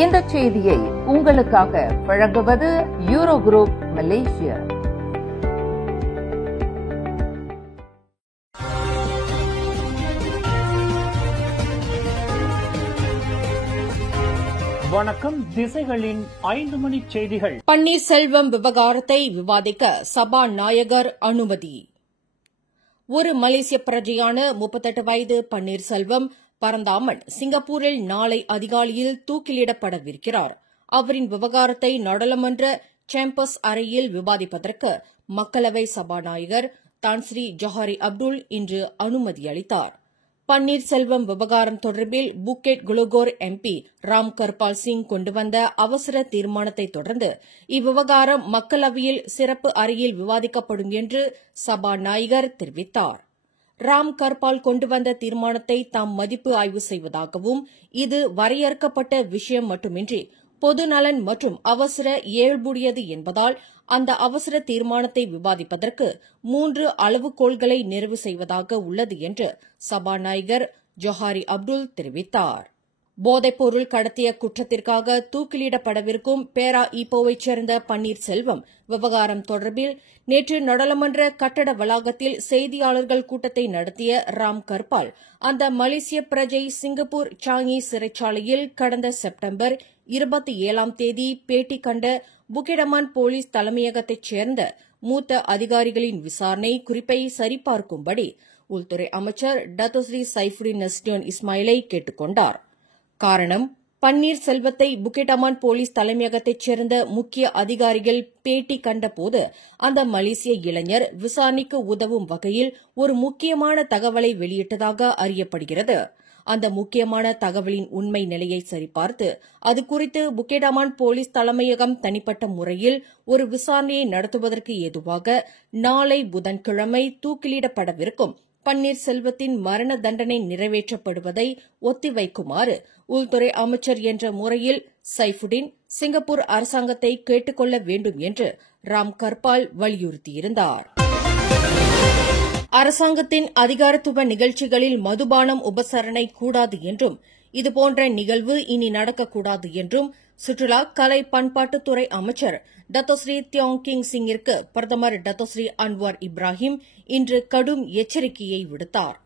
இந்த செய்தியை உங்களுக்காக வழங்குவது யூரோ குரூப் மலேசியா. வணக்கம். திசைகளின் 5 மணி செய்திகள். பன்னீர்செல்வம் விவகாரத்தை விவாதிக்க சபாநாயகர் அனுமதி. ஒரு மலேசிய பிரஜையான 38 வயது பன்னீர்செல்வம் பரந்தாமன் சிங்கப்பூரில் நாளை அதிகாலையில் தூக்கிலிடப்படவிருக்கிறார். அவரின் விவகாரத்தை நாடாளுமன்ற சேம்பர்ஸ் அறையில் விவாதிப்பதற்கு மக்களவை சபாநாயகர் தான் ஸ்ரீ ஜொஹாரி அப்துல் இன்று அனுமதி அளித்தார். பன்னீர்செல்வம் விவகாரம் தொடர்பில் புக்கெட் குலோகோர் MP ராம் கர்பால் சிங் கொண்டு வந்த அவசர தீர்மானத்தை தொடர்ந்து இவ்விவகாரம் மக்களவையில் சிறப்பு அறையில் விவாதிக்கப்படும் என்று சபாநாயகர் தெரிவித்தார். ராம் கர்பால் கொண்டு வந்த தீர்மானத்தை தாம் மதிப்பு ஆய்வு செய்வதாகவும் இது வரையறுக்கப்பட்ட விஷயம் மட்டுமின்றி பொதுநலன் மற்றும் அவசர இயல்புடையது என்பதால் அந்த அவசர தீர்மானத்தை விவாதிப்பதற்கு 3 அளவுகோல்களை நிறைவு செய்வதாக உள்ளது என்று சபாநாயகர் ஜொஹாரி அப்துல் தெரிவித்தார். போதைப்பொருள் கடத்திய குற்றத்திற்காக தூக்கிலிடப்படவிருக்கும் பேரா ஈப்போவைச் சேர்ந்த பன்னீர்செல்வம் விவகாரம் தொடர்பில் நேற்று நாடாளுமன்ற கட்டட வளாகத்தில் செய்தியாளர்கள் கூட்டத்தை நடத்திய ராம் கர்பால் அந்த மலேசிய பிரஜை சிங்கப்பூர் சாங்கி சிறைச்சாலையில் கடந்த செப்டம்பர் 27ஆம் தேதி பேட்டி கண்ட புக்கிடமான் போலீஸ் தலைமையகத்தைச் சேர்ந்த மூத்த அதிகாரிகளின் விசாரணை குறிப்பை சரிபார்க்கும்படி உள்துறை அமைச்சர் டத்தோஸ்ரீ சைஃபுடின் நஸ்டியோன் இஸ்மாயிலை கேட்டுக் கொண்டார். காரணம், பன்னீர்செல்வத்தை புக்கிடமான் போலீஸ் தலைமையகத்தைச் சேர்ந்த முக்கிய அதிகாரிகள் பேட்டி கண்டபோது அந்த மலேசிய இளைஞர் விசாரணைக்கு உதவும் வகையில் ஒரு முக்கியமான தகவலை வெளியிட்டதாக அறியப்படுகிறது. அந்த முக்கியமான தகவலின் உண்மை நிலையை சரிபார்த்து அது குறித்து புக்கிடமான் போலீஸ் தலைமையகம் தனிப்பட்ட முறையில் ஒரு விசாரணையை நடத்துவதற்கு ஏதுவாக நாளை புதன்கிழமை தூக்கிலிடப்படவிருக்கும் பன்னீர்செல்வத்தின் மரண தண்டனை நிறைவேற்றப்படுவதை ஒத்திவைக்குமாறு உள்துறை அமைச்சர் என்ற முறையில் சைஃபுடின் சிங்கப்பூர் அரசாங்கத்தை கேட்டுக் கொள்ள வேண்டும் என்று ராம் கர்பால் வலியுறுத்தியிருந்தார். அரசாங்கத்தின் அதிகாரத்துவ நிகழ்ச்சிகளில் மதுபானம் உபசரணை கூடாது என்றும் இதுபோன்ற நிகழ்வு இனி நடக்கக்கூடாது என்றும் சுற்றுலா கலை பண்பாட்டுத்துறை அமைச்சர் டத்தோஸ்ரீ தியோங் கிங் சிங்கிற்கு பிரதமர் டத்தோஸ்ரீ அன்வார் இப்ராஹிம் இன்று கடும் எச்சரிக்கையை விடுத்தார்.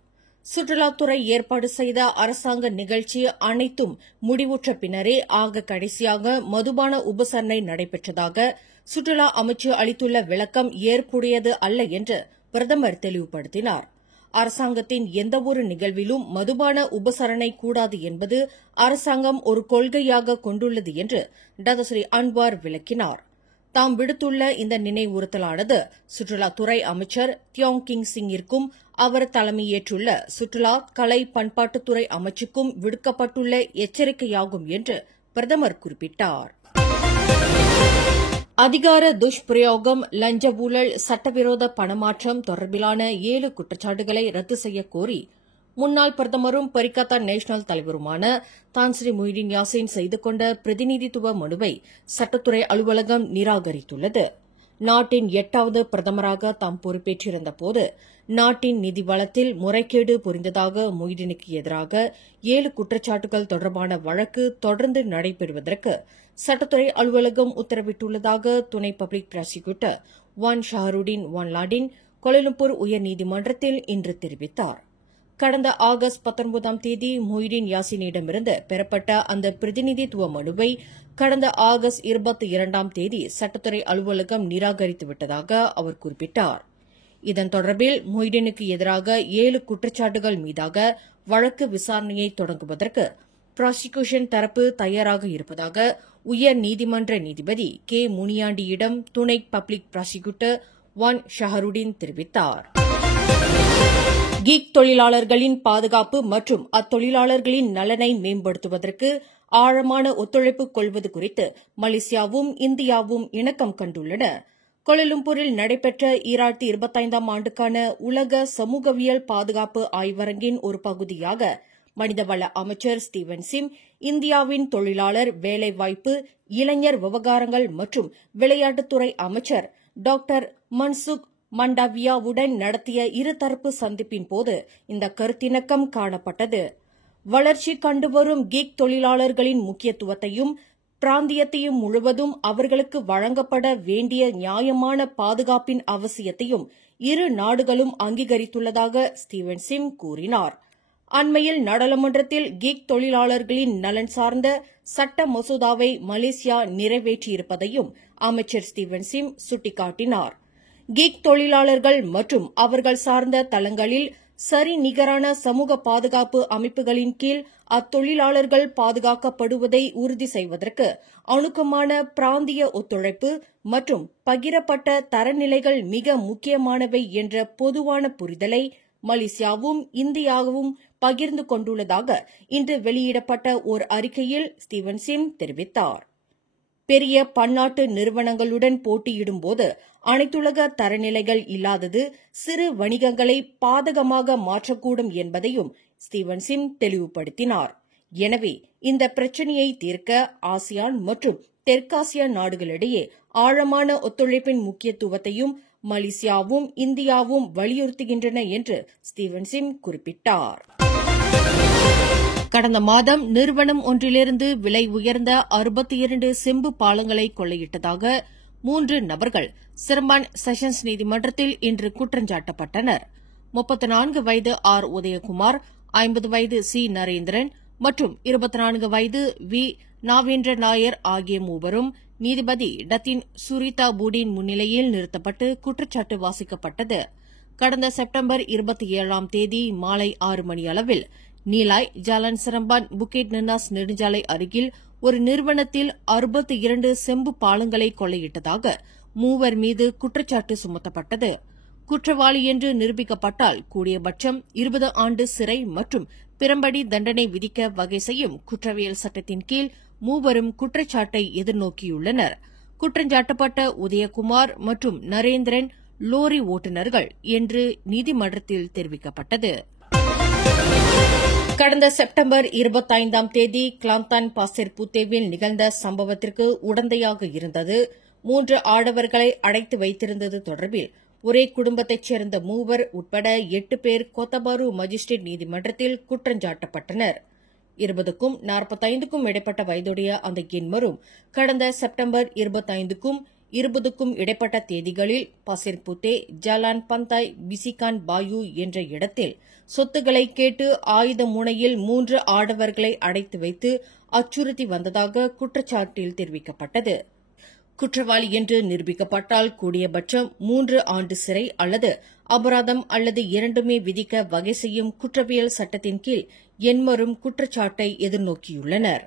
சுற்றுலாத்துறை ஏற்பாடு செய்த அரசாங்க நிகழ்ச்சி அனைத்தும் முடிவுற்ற பின்னரே ஆக கடைசியாக மதுபான உபசரணை நடைபெற்றதாக சுற்றுலா அமைச்சு அளித்துள்ள விளக்கம் ஏற்புடையது அல்ல என்று பிரதமர் தெளிவுபடுத்தினார். அரசாங்கத்தின் எந்தவொரு நிகழ்விலும் மதுபான உபசரணை கூடாது என்பது அரசாங்கம் ஒரு கொள்கையாக கொண்டுள்ளது என்று டத்தோஸ்ரீ அன்வார் விளக்கினார். தாம் விடுத்துள்ள இந்த நினைவுறுத்தலானது சுற்றுலாத்துறை அமைச்சர் தியோங் கிங் சிங்கிற்கும் அவர் தலைமையேற்றுள்ள சுற்றுலா கலை பண்பாட்டுத்துறை அமைச்சுக்கும் விடுக்கப்பட்டுள்ள எச்சரிக்கையாகும் என்று பிரதமர் குறிப்பிட்டார். அதிகார துஷ்பிரயோகம், லஞ்ச ஊழல், சட்டவிரோத பணமாற்றம் தொடர்பிலான 7 குற்றச்சாட்டுகளை ரத்து செய்யக் கோரி முன்னாள் பிரதமரும் பரிகத்தா நேஷனல் தலைவருமான தான் ஸ்ரீ முஹிடின் யாசின் செய்து கொண்ட பிரதிநிதித்துவ மனுவை சட்டத்துறை அலுவலகம் நிராகரித்துள்ளது. நாட்டின் 8வது பிரதமராக தாம் பொறுப்பேற்றிருந்தபோது நாட்டின் நிதி வளத்தில் முறைகேடு புரிந்ததாக முஹிடினுக்கு எதிராக 7 குற்றச்சாட்டுகள் தொடர்பான வழக்கு தொடர்ந்து நடைபெறுவதற்கு சட்டத்துறை அலுவலகம் உத்தரவிட்டுள்ளதாக துணை பப்ளிக் பிராசிக்யூட்டர் வான் ஷஹருடின் வான் லாடின் கோலாலம்பூர் உயர்நீதிமன்றத்தில் இன்று தெரிவித்தார். கடந்த ஆகஸ்ட் 19ஆம் தேதி முஹிடின் யாசினிடமிருந்து பெறப்பட்ட அந்த பிரதிநிதித்துவ மனுவை கடந்த ஆகஸ்ட் 22ஆம் தேதி சட்டத்துறை அலுவலகம் நிராகரித்துவிட்டதாக அவர் குறிப்பிட்டார். இதன் தொடர்பில் முஹிடினுக்கு எதிராக 7 குற்றச்சாட்டுகள் மீதாக வழக்கு விசாரணையை தொடங்குவதற்கு பிராசிக்யூஷன் தரப்பு தயாராக இருப்பதாக உயர் நீதிமன்ற நீதிபதி கே முனியாண்டியிடம் துணை பப்ளிக் பிராசிக்யூட்டர் வான் ஷஹருடின் தெரிவித்தார். கீக் தொழிலாளர்களின் பாதுகாப்பு மற்றும் அத்தொழிலாளர்களின் நலனை மேம்படுத்துவதற்கு ஆழமான ஒத்துழைப்பு கொள்வது குறித்து மலேசியாவும் இந்தியாவும் இணக்கம் கண்டுள்ளன. கோலாலம்பூரில் நடைபெற்ற 2025ஆம் ஆண்டுக்கான உலக சமூகவியல் பாதுகாப்பு ஆய்வரங்கின் ஒரு பகுதியாக மனிதவள அமைச்சர் ஸ்டீவன் சிம், இந்தியாவின் தொழிலாளர் வேலைவாய்ப்பு, இளைஞர் விவகாரங்கள் மற்றும் விளையாட்டுத்துறை அமைச்சர் டாக்டர் மன்சுக் மண்டாவியாவுடன் நடத்திய இருதரப்பு சந்திப்பின் போது இந்த கருத்திணக்கம் காணப்பட்டது. வளர்ச்சி கண்டுவரும் கிக் தொழிலாளர்களின் முக்கியத்துவத்தையும் பிராந்தியத்தையும் முழுவதும் அவர்களுக்கு வழங்கப்பட வேண்டிய நியாயமான பாதுகாப்பின் அவசியத்தையும் இரு நாடுகளும் அங்கீகரித்துள்ளதாக ஸ்டீவன் சிம் கூறினார். அண்மையில் நாடாளுமன்றத்தில் கிக் தொழிலாளர்களின் நலன் சார்ந்த சட்ட மசோதாவை மலேசியா நிறைவேற்றியிருப்பதையும் அமைச்சர் ஸ்டீவன் சிம் சுட்டிக்காட்டினார். கிக் தொழிலாளர்கள் மற்றும் அவர்கள் சார்ந்த தளங்களில் சரிநிகரான சமூக பாதுகாப்பு அமைப்புகளின் கீழ் அத்தொழிலாளர்கள் பாதுகாக்கப்படுவதை உறுதி செய்வதற்கு அணுக்கமான பிராந்திய ஒத்துழைப்பு மற்றும் பகிரப்பட்ட தரநிலைகள் மிக முக்கியமானவை என்ற பொதுவான புரிதலை மலேசியாவும் இந்தியாவும் பகிர்ந்து கொண்டுள்ளதாக இன்று வெளியிடப்பட்ட ஒரு அறிக்கையில் ஸ்டீவன் சிம் தெரிவித்தார். பெரிய பன்னாட்டு நிறுவனங்களுடன் போட்டியிடும்போது அனைத்துலக தரநிலைகள் இல்லாதது சிறு வணிகங்களை பாதகமாக மாற்றக்கூடும் என்பதையும் ஸ்டீவன் சிம் தெளிவுபடுத்தினார். எனவே இந்த பிரச்சினையை தீர்க்க ஆசியான் மற்றும் தெற்காசிய நாடுகளிடையே ஆழமான ஒத்துழைப்பின் முக்கியத்துவத்தையும் மலேசியாவும் இந்தியாவும் வலியுறுத்துகின்றன என்று ஸ்டீவன் சிம் குறிப்பிட்டார். கடந்த மாதம் நிறுவனம் ஒன்றிலிருந்து விலை உயர்ந்த 62 செம்பு பாலங்களை கொள்ளையிட்டதாக 3 நபர்கள் சிரம்பான் செஷன்ஸ் நீதிமன்றத்தில் இன்று குற்றஞ்சாட்டப்பட்டனர். 34 வயது ஆர். உதயகுமார், 50 வயது சி. நரேந்திரன் மற்றும் 24 வயது வி. நாவேந்திர நாயர் ஆகிய மூவரும் நீதிபதி டத்தின் சுரிதா பூடின் முன்னிலையில் நிறுத்தப்பட்டு குற்றச்சாட்டு வாசிக்கப்பட்டது. கடந்த செப்டம்பர் 27ஆம் தேதி மாலை 6 மணி அளவில் நீலாய் ஜாலான் சிரம்பான் புக்கெட் நின்னாஸ் நெடுஞ்சாலை அருகில் ஒரு நிறுவனத்தில் 62 செம்பு பாலங்களை கொள்ளையிட்டதாக மூவர் மீது குற்றச்சாட்டு சுமத்தப்பட்டது. குற்றவாளி என்று நிரூபிக்கப்பட்டால் கூடியபட்சம் 20 ஆண்டு சிறை மற்றும் பிறம்படி தண்டனை விதிக்க வகை செய்யும் குற்றவியல் சட்டத்தின் கீழ் மூவரும் குற்றச்சாட்டை எதிர்நோக்கியுள்ளனர். குற்றஞ்சாட்டப்பட்ட உதயகுமார் மற்றும் நரேந்திரன் லோரி ஓட்டுநர்கள் என்று நீதிமன்றத்தில் தெரிவிக்கப்பட்டது. கடந்த செப்டம்பர் 25ஆம் தேதி கிளாந்தான் பாசெர் புத்தேவில் நிகழ்ந்த சம்பவத்திற்கு உடந்தையாக இருந்தது 3 ஆடவர்களை அடைத்து வைத்திருந்தது தொடர்பில் ஒரே குடும்பத்தைச் சேர்ந்த மூவர் உட்பட 8 பேர் கோத்தபாரு மஜிஸ்ட்ரேட் நீதிமன்றத்தில் குற்றஞ்சாட்டப்பட்டனர். 20க்கும் 45க்கும் இடைப்பட்ட வயதுடைய அந்த எண்மரும் கடந்த செப்டம்பர் 25க்கும் 20க்கும் இடைப்பட்ட தேதிகளில் பாசெர் புத்தே ஜாலான் பந்தாய் பிசிகான் பாயு என்ற இடத்தில் சொத்துக்களை கேட்டு ஆயுத முனையில் 3 ஆடவர்களை அடைத்து வைத்து அச்சுறுத்தி வந்ததாக குற்றச்சாட்டில் தெரிவிக்கப்பட்டது. குற்றவாளி என்று நிரூபிக்கப்பட்டால் கூடியபட்சம் 3 ஆண்டு சிறை அல்லது அபராதம் அல்லது இரண்டுமே விதிக்க வகை செய்யும் குற்றவியல் சட்டத்தின் கீழ் எண்மரும் குற்றச்சாட்டை எதிர்நோக்கியுள்ளனர்.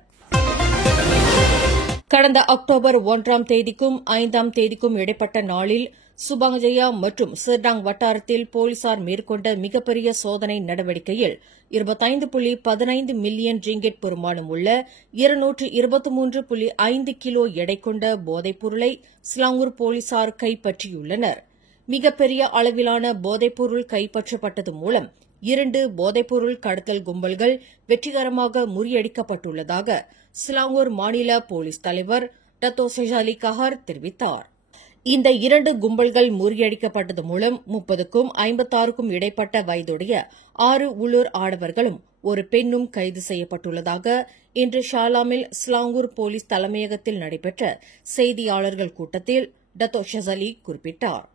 கடந்த அக்டோபர் 1ஆம் தேதிக்கும் 5ஆம் தேதிக்கும் இடைப்பட்ட நாளில் சுபாங்ஜயா மற்றும் சிர்டாங் வட்டாரத்தில் போலீசார் மேற்கொண்ட மிகப்பெரிய சோதனை நடவடிக்கையில் 25.15 மில்லியன் ரிங்கெட் பெறுமானம் உள்ள 223.5 கிலோ எடை கொண்ட போதைப் பொருளை சிலாங்கூர் போலீசார் கைப்பற்றியுள்ளனர். மிகப்பெரிய அளவிலான போதைப்பொருள் கைப்பற்றப்பட்டது மூலம் 2 போதைப்பொருள் கடத்தல் கும்பல்கள் வெற்றிகரமாக முறியடிக்கப்பட்டுள்ளதாக சிலாங்கூர் மாநில போலீஸ் தலைவர் டத்தோ செஜாலி கஹார் தெரிவித்தார். இந்த 2 கும்பல்கள் முறியடிக்கப்பட்டது மூலம் 30க்கும் 56க்கும் இடைப்பட்ட வயதுடைய 6 உள்ளூர் ஆடவர்களும் ஒரு பெண்ணும் கைது செய்யப்பட்டுள்ளதாக இன்று ஷாலாமில் சிலாங்கூர் போலீஸ் தலைமையகத்தில் நடைபெற்ற செய்தியாளர்கள் கூட்டத்தில் டத்தோ ஷெசாலி குறிப்பிட்டார்.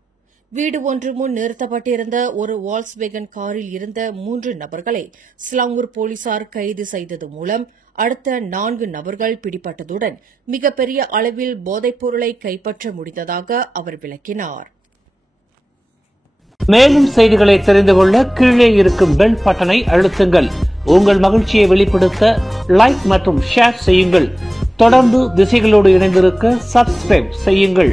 வீடு ஒன்று முன் நிறுத்தப்பட்டிருந்த ஒரு வால்ஸ்வேகன் காரில் இருந்த 3 நபர்களை சிலாங்கூர் போலீசார் கைது செய்தது மூலம் அடுத்த 4 நபர்கள் பிடிபட்டதுடன் மிகப்பெரிய அளவில் போதைப் பொருளை கைப்பற்ற முடிந்ததாக அவர் விளக்கினார். மேலும் செய்திகளை தெரிந்து கொள்ள கீழே இருக்கும் பெல் பட்டனை அழுத்துங்கள். உங்கள் மகிழ்ச்சியை வெளிப்படுத்த லைக் மற்றும் ஷேர் செய்யுங்கள். தொடர்ந்து திசைகளோடு இணைந்திருக்க சப்ஸ்கிரைப் செய்யுங்கள்.